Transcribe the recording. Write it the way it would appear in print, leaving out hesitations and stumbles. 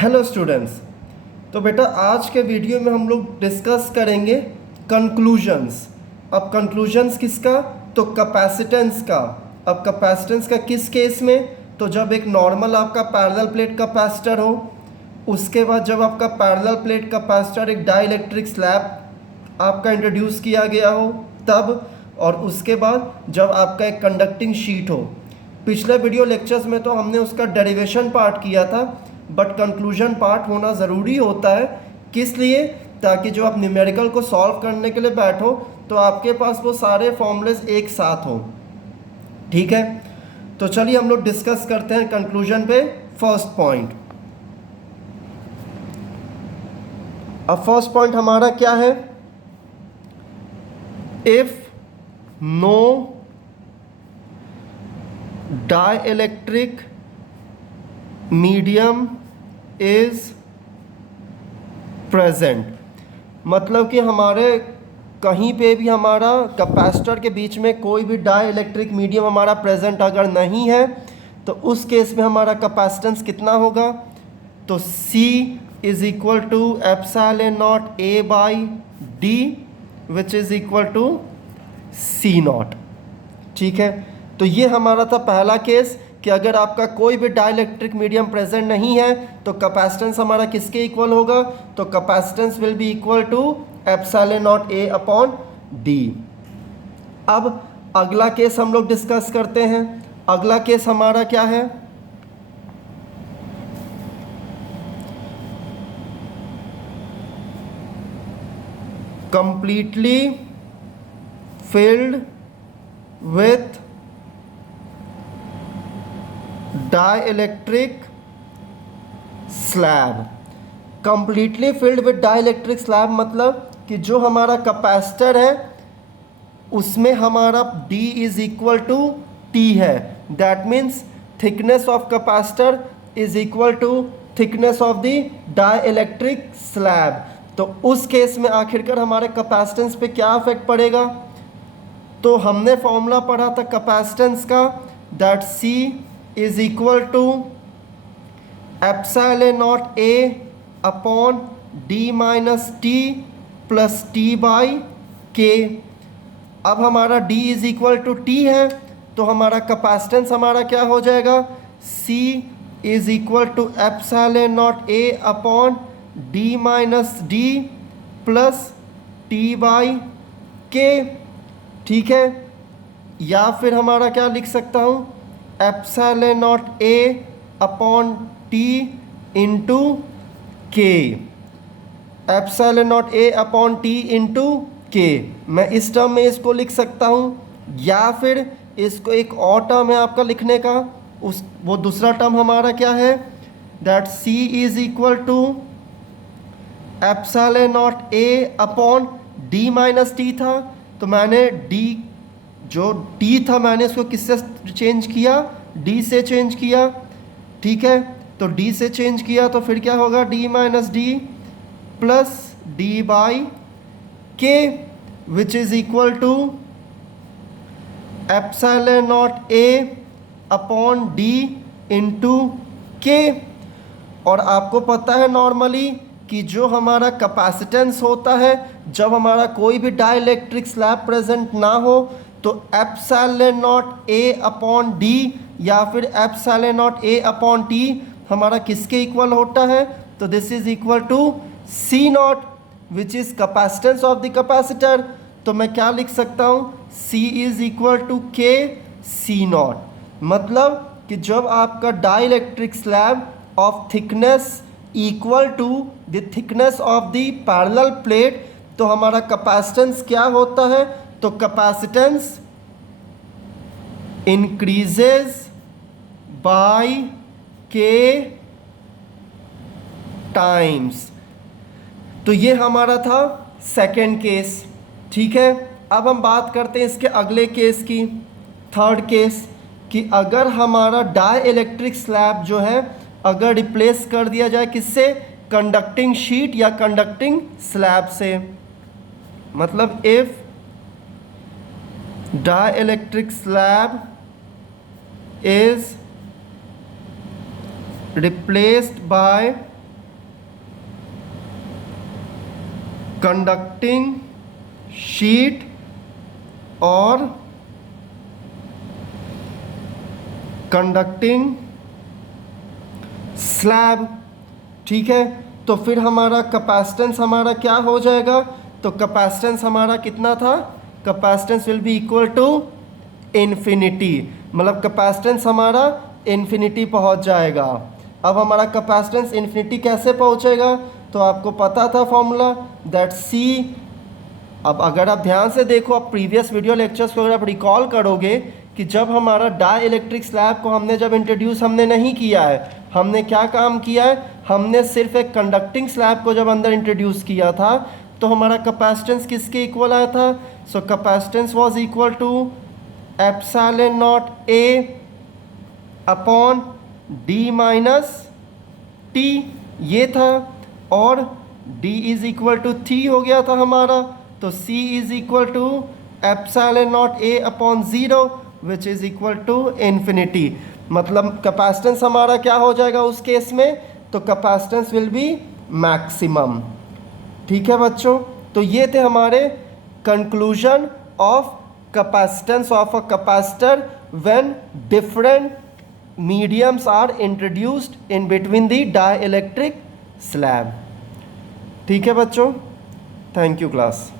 Hello students. तो बेटा आज के वीडियो में हम लोग डिस्कस करेंगे कंक्लूजन्स। अब कंक्लूजन्स किसका? तो कैपेसिटेंस का। अब कैपेसिटेंस का किस केस में? तो जब एक नॉर्मल आपका पैरेलल प्लेट कैपेसिटर हो, उसके बाद जब आपका पैरेलल प्लेट कैपेसिटर एक डाइलेक्ट्रिक स्लैब आपका इंट्रोड्यूस किया गया हो तब, और उसके बाद जब आपका एक कंडक्टिंग शीट हो। पिछले वीडियो लेक्चर्स में तो हमने उसका डेरिवेशन पार्ट किया था, बट कंक्लूजन पार्ट होना ज़रूरी होता है। किस लिए? ताकि जो आप न्यूमेरिकल को सॉल्व करने के लिए बैठो तो आपके पास वो सारे फॉर्मूलेस एक साथ हों। ठीक है, तो चलिए हम लोग डिस्कस करते हैं कंक्लूजन पे। फर्स्ट पॉइंट, अब फर्स्ट पॉइंट हमारा क्या है? If no dielectric medium is present, मतलब कि हमारे कहीं पे भी हमारा कैपेसिटर के बीच में कोई भी डाइलेक्ट्रिक मीडियम हमारा प्रेजेंट अगर नहीं है तो उस केस में हमारा कैपेसिटेंस कितना होगा? तो C is equal to epsilon not A by D which is equal to C not. ठीक है, तो ये हमारा था पहला केस कि अगर आपका कोई भी डाइलेक्ट्रिक मीडियम प्रेजेंट नहीं है तो कैपेसिटेंस हमारा किसके इक्वल होगा? तो capacitance will be equal to epsilon not A upon D। अब अगला केस हम लोग डिस्कस करते हैं। अगला केस हमारा क्या है? Completely filled with dielectric slab. Completely filled with dielectric slab मतलब कि जो हमारा कैपेसिटर है उसमें हमारा D is equal to T है। That means thickness of capacitor is equal to thickness of the dielectric slab. तो उस केस में आखिरकार हमारे कैपेसिटेंस पे क्या इफेक्ट पड़ेगा? तो हमने फॉर्मूला पढ़ा था कैपेसिटेंस का, that C is equal to epsilon not A upon D minus T plus T by K। अब हमारा D is equal to T है तो हमारा कैपेसिटेंस हमारा क्या हो जाएगा? C is equal to epsilon not A upon D minus D plus T by K। ठीक है, या फिर हमारा क्या लिख सकता हूँ? Epsilon not A upon T into K। Epsilon not A upon T into K, मैं इस टर्म में इसको लिख सकता हूँ, या फिर इसको एक और टर्म है आपका लिखने का, उस वो दूसरा टर्म हमारा क्या है? That C is equal to epsilon not A upon D minus T था, तो मैंने D जो T था मैंने इसको किससे चेंज किया? D से चेंज किया। ठीक है, तो D से चेंज किया तो फिर क्या होगा? D minus D plus D by K which is equal to epsilon not A upon D into K। और आपको पता है नॉर्मली कि जो हमारा कैपेसिटेंस होता है जब हमारा कोई भी डाइलेक्ट्रिक स्लैब प्रेजेंट ना हो तो epsilon not A upon D या फिर epsilon not A upon T हमारा किसके इक्वल होता है? तो this is equal to C not which is capacitance of the capacitor. तो मैं क्या लिख सकता हूँ? C is equal to K C not. मतलब कि जब आपका dielectric slab of thickness equal to the thickness of the parallel plate तो हमारा कैपेसिटेंस क्या होता है? तो capacitance increases by K times. तो ये हमारा था सेकेंड केस। ठीक है, अब हम बात करते हैं इसके अगले केस की, थर्ड केस, कि अगर हमारा डाइलेक्ट्रिक स्लैब जो है अगर रिप्लेस कर दिया जाए किससे? कंडक्टिंग शीट या कंडक्टिंग स्लैब से। मतलब if dielectric slab is replaced by conducting sheet और कंडक्टिंग स्लैब। ठीक है, तो फिर हमारा कैपेसिटेंस हमारा क्या हो जाएगा? तो कैपेसिटेंस हमारा कितना था? Capacitance will be equal to infinity, मतलब कैपेसिटेंस हमारा इन्फिनिटी पहुंच जाएगा। अब हमारा कैपेसिटेंस इन्फिनिटी कैसे पहुंचेगा? तो आपको पता था फॉर्मूला दैट सी। अब अगर आप ध्यान से देखो, आप प्रीवियस वीडियो लेक्चर्स को अगर आप रिकॉल करोगे कि जब हमारा डाई इलेक्ट्रिक स्लैब को हमने जब इंट्रोड्यूस हमने नहीं किया है, हमने क्या काम किया है? हमने सिर्फ एक कंडक्टिंग स्लैब को जब अंदर इंट्रोड्यूस किया था तो हमारा कैपेसिटेंस किसके इक्वल आया था? So capacitance was equal to epsilon not A upon D minus T, ये था। और डी इज इक्वल टू 3 हो गया था हमारा, तो C is equal to epsilon not A upon 0 which is equal to infinity. मतलब कैपेसिटेंस हमारा क्या हो जाएगा उस केस में? तो कैपेसिटेंस विल बी मैक्सिमम। ठीक है बच्चों, तो ये थे हमारे conclusion of capacitance of a capacitor when different mediums are introduced in between the dielectric slab। ठीक है बच्चों, थैंक यू क्लास।